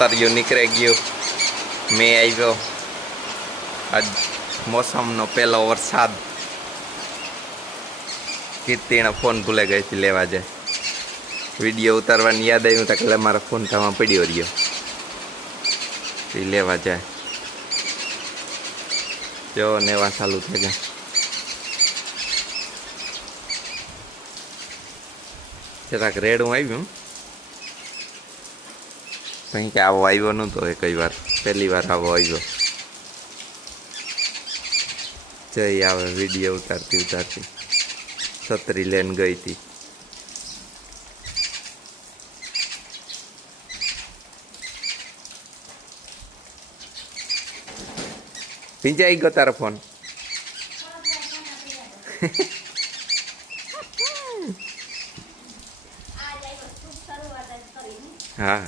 સતરિયું નીકળી ગયું, મેં આવ્યો, આજ મોસમનો પહેલો વરસાદ. કીર્તિનો ફોન ભૂલે ગઈ હતી લેવા જાય, વિડીયો ઉતારવાની યાદ આવ્યું તો એટલે મારો ફોન થવામાં પડ્યો રહ્યો, એ લેવા જાય. જો નેવા ચાલુ થઈ ગયા. જરાક રેડું આવ્યું, કંઈ કે આવો આવ્યો નહોતો એ કઈ વાર, પહેલી વાર આવો આવ્યો. જઈ આવે વિડીયો ઉતારતી ઉતારતી છત્રી લઈને ગઈ હતી. ભીંજાઈ ગયો તારો ફોન. હા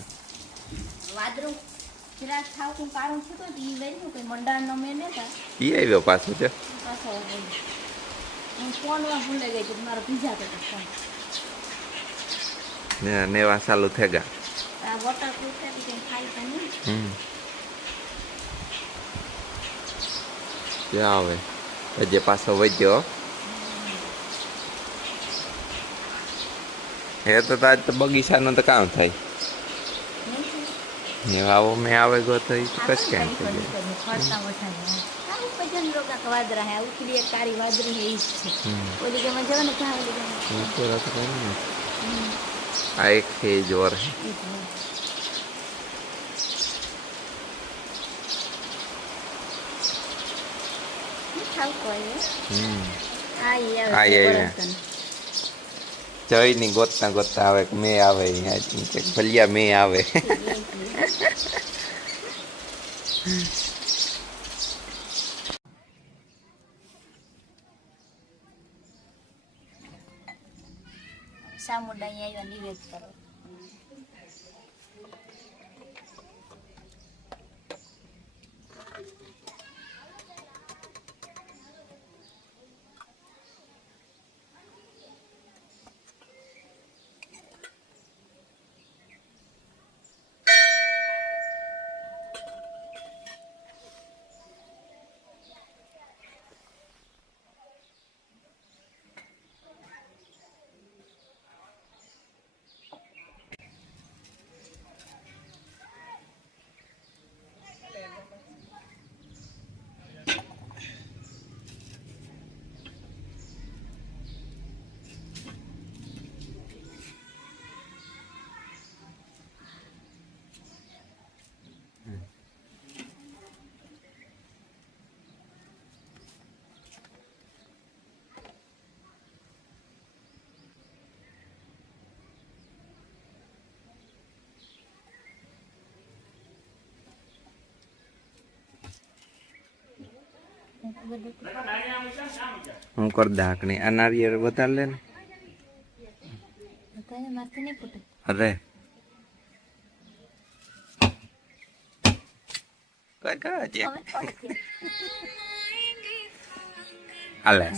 ઈ આવ્યો પાછો છે. નેવા ચાલુ થઈ ગયા. ક્યાં આવે હજે પાછો વધ્યો. હે તો આજ તો બગીચાનો તો કામ થાય. આવો મેં આવે ગયો તો કશ કેમ થઈ આ એક છે જોર. જઈ ની ગોતતા ગોતતા આવે કે મેં આવે, ભલિયા મેં આવે. સામુંડા અહીંયા નિવેદ કરો. હું કર દાકણી આ નારિયેળ વધારે લે ને. અરે હાલે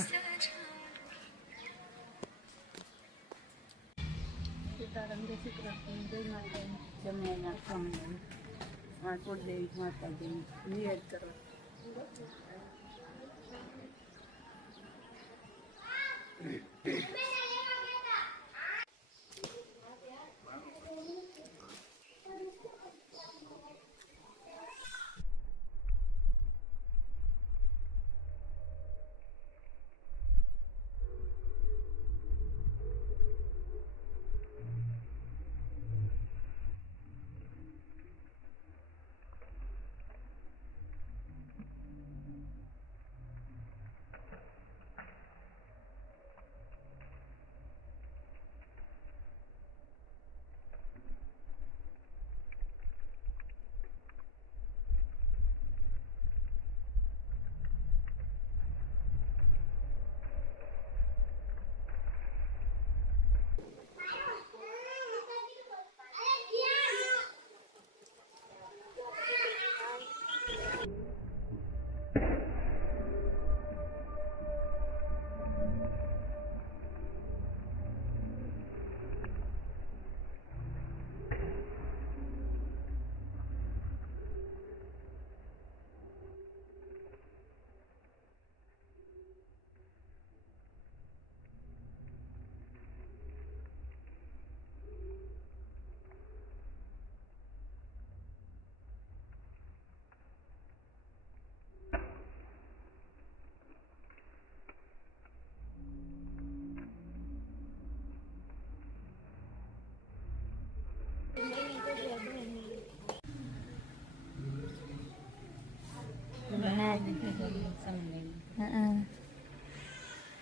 હા.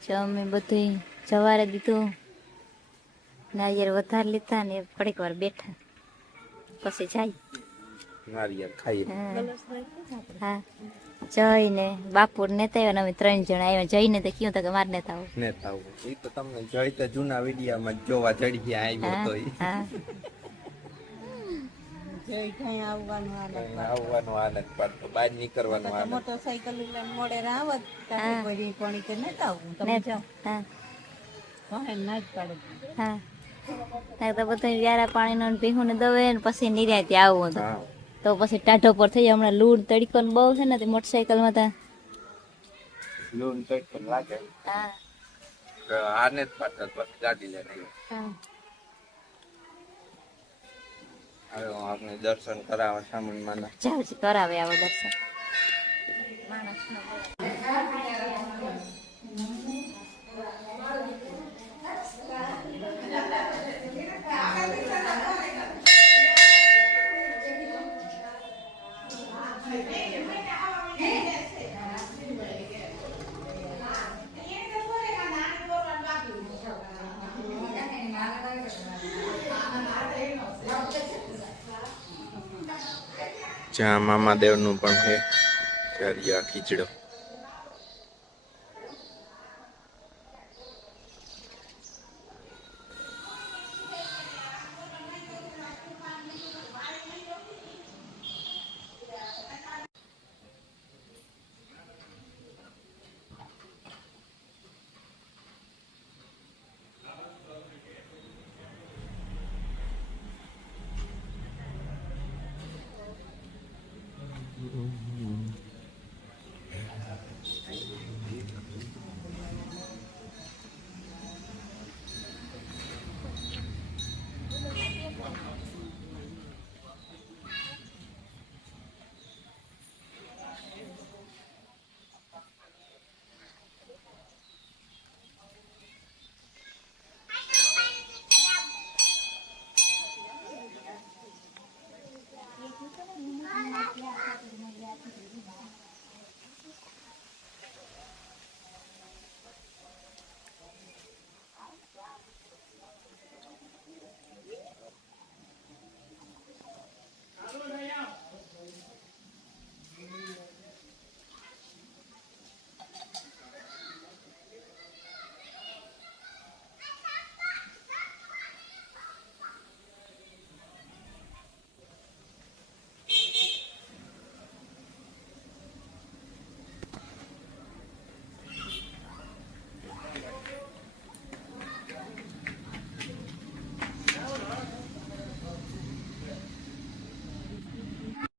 જો અમે બધું જવારે દીધું નારિયેળ વધારે લીધા ને થોડીક વાર બેઠા પછી જાય. નારિયેળ ખાઈએ. હા જઈને બાપુર નેતા આવ્યા ને અમે 3 જણા આવ્યા. જઈને તો કયું કે મારે નેતા આવું. નેતા આવું એ તો તમને જોઈ તો જૂના વિડીયોમાં જોવા ચડી ગયા આવ્યો તો હા આવવાનો આનંદ પાડતો બહાર નીકળવાનો આનંદ. મોટરસાઇકલ મોડે રાવત પણ કે નતા આવું તમે નેતા જાઓ હા ના જ પાડે હા. તો બધું વ્યારા પાણીનો ભીહું ને દવે ને પછી નિર્યાતી આવું હતું. હા તો પછી ટાઢો પર થઈ જાય. હમણાં લૂડ તડકો ને બહુ છે ને તે મોટરસાઇકલમાં તા લોન ચડ પણ લાગે હા આને જ પાડતા પછી ગાડી લઈને હા હવે આપણે દર્શન કરાવવા સામાન જાવ છે કરાવે આવો દર્શન. જ્યાં મામા દેવનું પણ છે ખીચડો